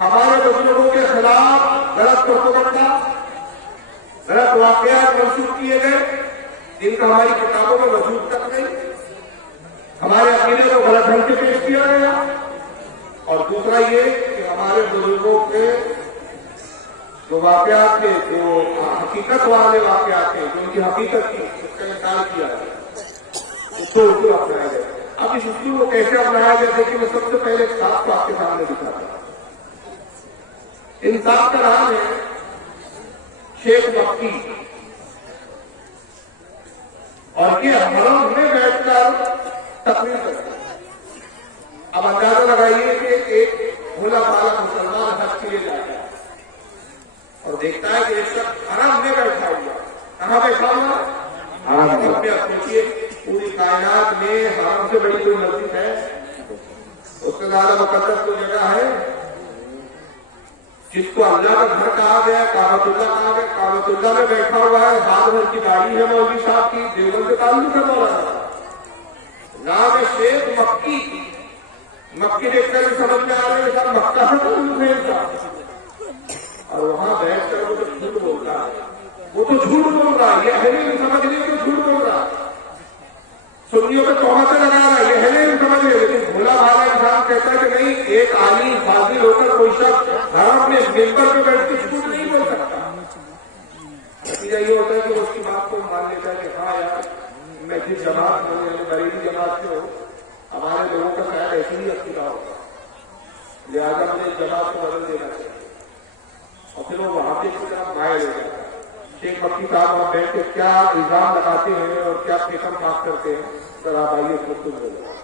ہمارے بزرگوں کے خلاف غلط پروپیگنڈا، غلط واقعات منسوخ کیے گئے جن کا ہماری کتابوں میں وجود تک نہیں، ہمارے عقیدے کو غلط ڈھنگ سے پیش کیا گیا، اور دوسرا یہ کہ ہمارے بزرگوں کے جو واقعات تھے، جو حقیقت والے واقعات تھے، جو ان کی حقیقت تھی، اس کا انکار کیا گیا، اس کو اردو اپنایا گیا۔ اب اس اردو کو کیسے اپنایا گیا دیکھیے، میں سب سے پہلے ایک صاحب کو آپ کے سامنے دکھاتا ہوں۔ انصاف کا نام ہے شیخ مکی، اور یہ حرم میں بیٹھ کر تقریر کرتا ہے۔ اب اندازہ لگائیے کہ ایک بھولا بھالا مسلمان حج کے لیے جاتا ہے اور دیکھتا ہے کہ ایک شخص حرم میں بیٹھا ہوا، کہاں بیٹھا ہوا؟ حرم میں۔ آپ دیکھیے پوری کائنات میں حرم سے بڑی کوئی مسجد ہے؟ اس سے زیادہ مقدس کوئی جگہ ہے؟ جس کو اللہ کا گھر کہا گیا، کعبۃ اللہ کہا گیا، کعبۃ اللہ میں بیٹھا ہوا ہے، ہاتھ بھر کی گاڑی ہے مولوی صاحب کی، دیوبند سے تعلق ہے مولانا، نام ہے شیخ مکی۔ مکی دیکھ کر سمجھ میں آ رہے ہیں صاحب مکہ سے تعلق ہے ان کا، اور وہاں بیٹھ کر وہ تو جھوٹ بول رہا ہے، وہ تو جھوٹ بول رہا ہے، یہ اہل علم سمجھ نہیں تو جھوٹ بول رہا ہے، سنیوں پہ تہمتیں لگا رہا ہے، یہ اہل علم سمجھ رہے، لیکن بھولا بھالا انسان کہتا ہے کہ نہیں، ایک عالم فاضل ہو کر کوئی شخص حرم میں ممبر پہ بیٹھ کے جھوٹ نہیں بول سکتا۔ نتیجہ یہ ہوتا ہے کہ اس کی بات کو مان لیتا ہے کہ ہاں یار، میں جس جماعت میں یعنی بریلی جماعت سے ہوں، ہمارے لوگوں کا شاید ایسے ہی عقیدہ ہوگا، لہٰذا مجھے اس جماعت کو بدل دینا چاہیے، اور پھر وہ وہاں پہ کی طرف مائل ہو جاتا ہے۔ شیخ مکی صاحب وہاں بیٹھ کے کیا الزام لگاتے ہیں اور کیا قسم بات کرتے ہیں، سر آپ آئیے اس وقت بولے۔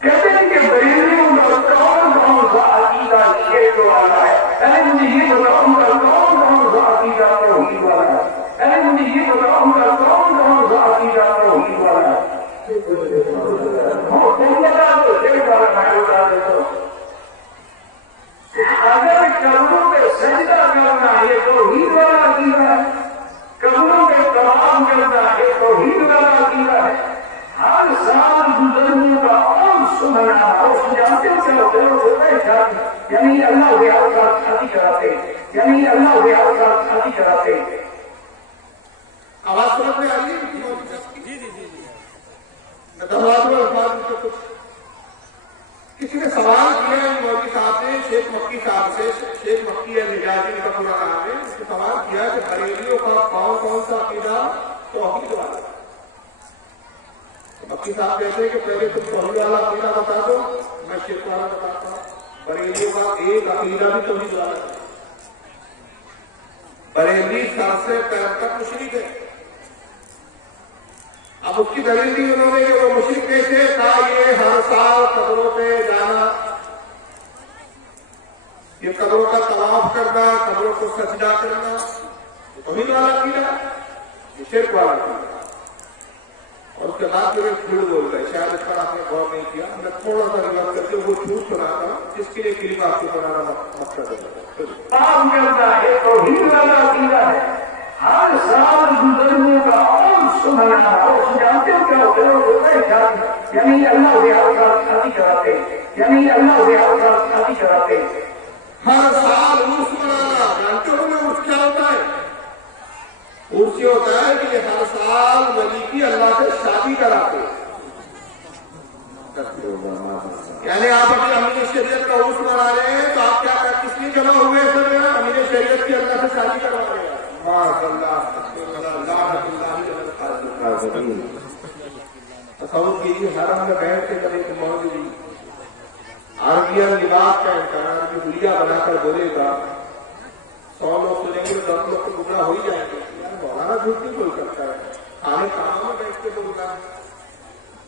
کہتے ہیں کہ بریلیوں کا کون سا عقیدہ شیخ والا ہے؟ پہلے مجھے یہ بتاؤ ان کا کون سا عقیدہ توحید والا ہے؟ پہلے مجھے یہ بتاؤ ان کا کون سا عقیدہ توحید والا ہے؟ اگر قبروں پہ سجدہ کرنا یہ توحید والا عقیدہ ہے، قبروں پہ طواف کرنا یہ توحید والا عقیدہ ہے، ہر سال گزرنے کا اور سننا اور جانتے چلتے یعنی اللہ کے ہر سال شادی کراتے، یعنی اللہ کے ہر سال شادی کراتے۔ آواز سمجھ میں آ رہی ہے؟ کسی نے سوال کیا ہے مولوی صاحب نے شیخ مکی صاحب سے، شیخ مکی ہے نجازی کا پورا نام ہے، اس نے سوال کیا کہ بریلیوں کا کون سا عقیدہ توحید والا ہے؟ مکی صاحب کہتے ہیں کہ پہلے تم توحید والا عقیدہ بتا دو، میں شرک والا بتاتا ہوں۔ بریلیوں کا ایک عقیدہ بھی توحید والا ہے، بریلی سر سے پیر تک مشرک ہے۔ اب اس کی دلیل دی انہوں نے کہ وہ مشرک کیسے کہا، یہ ہر سال قبروں پہ جانا، یہ قبروں کا طواف کرنا، قبروں کو سجدہ کرنا، یہ توحید والا عقیدہ ہے، یہ شرک والا عقیدہ ہے۔ اور اس کے بعد پھر جھوٹ بول گئے، شاید اس پر آپ نے غور نہیں کیا، میں تھوڑا سا ریورس کر کے وہ جھوٹ سناتا ہوں جس کے لیے کلپ آپ کو بنانا مقصد ہے۔ کام کرنا یہ توحید والا عقیدہ ہے، ہر سال گزرنے کا اور سننا اور جانتے ہو کیا ہوتے ہو، یعنی اللہ کے ہر سال شادی کراتے، یعنی اللہ کے ہر سال شادی کراتے۔ ہر سال عرس منانا، جانتے ہو نا عرس کیا ہوتا ہے؟ عرس یہ ہوتا ہے کہ ہر سال ولی کی اللہ سے شادی کراتے، یعنی آپ اپنی امیر شریعت کا عرس منا رہے ہیں تو آپ کیا کس لیے جمع ہوئے سر؟ امیر شریعت کی اللہ سے شادی کروا رہے ہیں۔ تصور کیجیے حرم میں بیٹھ کے جب ایک مولوی عربین لباس کا امکان کی گڑیا بنا کر بولے گا، 100 لوگ سنیں گے تو 10 لوگ تو گمراہ ہو ہی جائیں گے، مولانا جھوٹ نہیں بول سکتا ہے، کھانے کاموں میں بیٹھ کے بول رہا ہے،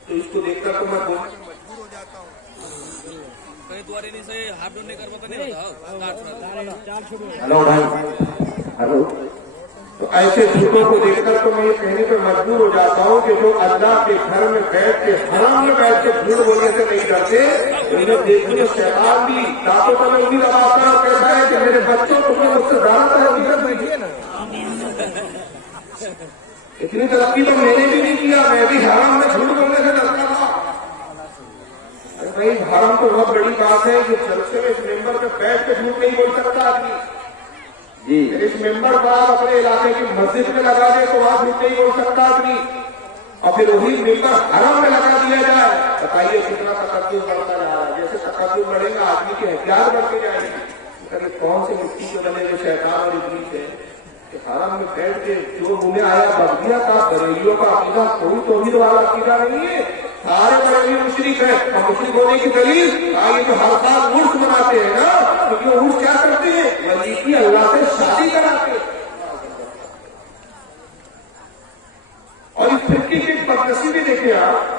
تو اس کو دیکھ کر تو میں بولنے میں مجبور ہو جاتا ہوں۔ ہلو بھائی، ہلو، تو ایسے جھوٹوں کو دیکھ کر تو میں یہ کہنے پر مجبور ہو جاتا ہوں کہ جو اللہ کے گھر میں بیٹھ کے حرم میں بیٹھ کے جھوٹ بولنے سے نہیں ڈرتے، انہیں دیکھنے شیطان بھی دانتوں پر انگلی لگاتا ہے اور کہتا ہے کہ میرے بچوں کو مجھ سے زیادہ تر دیجیے نا، اتنی ترقی تو میں نے بھی نہیں ہیں کہ جلسے میں اس ممبر پہ بیٹھ کے جھوٹ نہیں بول سکتا آدمی جی، اس ممبر پر آپ اپنے علاقے کی مسجد میں لگا دیں تو وہاں جھوٹ نہیں بول سکتا آدمی، اور پھر وہی ممبر حرم میں لگا دیا جائے، بتائیے کتنا تقدم بڑھتا جا رہا ہے۔ جیسے تقدم بڑھے گا آدمی کی احتیاط بڑھتی جائے گی۔ کون سے مٹی کے بنے ہوئے شیطان اور ابلیس ہے کہ حرم میں بیٹھ کے جو منہ آیا بغدیا کا بریلیوں کا عقیدہ کوئی توحید والا عقیدہ نہیں ہے، سارے بریلی مشرک ہے، اور مشرک ہونے کی دلیل یہ تو ہر سال عرس مناتے ہیں نا، کیونکہ عرس کیا کرتے ہیں؟ ولی کی اللہ سے شادی کراتے ہیں۔ اور اس فرقے کی بدنصیبی دیکھیں آپ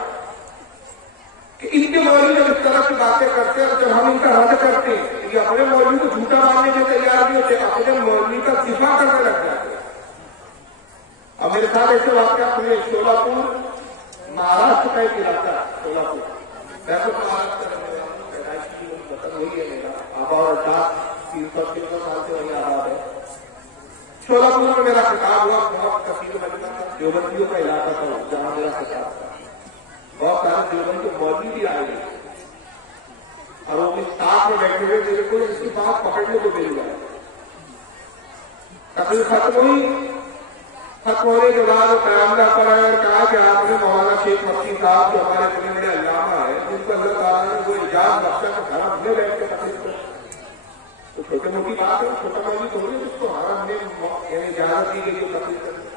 کہ ان کے مولوی جب اس طرح کی باتیں کرتے ہیں اور جب ہم ان کا رد کرتے ہیں، یہ اپنے مولوی کو جھوٹا ماننے کے تیار نہیں ہوتے، اپنے مولوی کا دفاع کرنے لگ جاتے ہیں۔ اب میرے ساتھ ایسے واقعات ہوئے، شولاپور مہاراشٹر کا ایک علاقہ، شولاپور ویسے تو مہاراشٹر کا پیدائشی وطن وہی ہے میرا، آبا اور اجداد 300 سال سے وہی آباد ہے۔ شولاپور میں میرا خطاب ہوا، بہت کثیر مجمع دیوبندیوں کا علاقہ تھا جہاں میرا خطاب تھا، بہت سارے دیوبند کے مولوی بھی آئے گئے اور وہ اپنے ساتھ میں بیٹھے ہوئے میرے کو اس کی بات پکڑنے کو مل گیا۔ تقریر ختم ہوئی، ختم ہونے کے بعد قیامدہ پر آئے اور کہا کہ آپ نے مولانا شیخ مکی صاحب جو ہمارے بڑے بڑے علامہ ہیں جن کو اللہ تعالیٰ نے وہ اجازت بخشا کہ حرم میں بیٹھ کے تقریر کریں، تو چھوٹے موٹی بات ہے، چھوٹا موٹی تھوڑی، اس کو حرم میں یعنی اجازت دی گئی جو تقریر کریں۔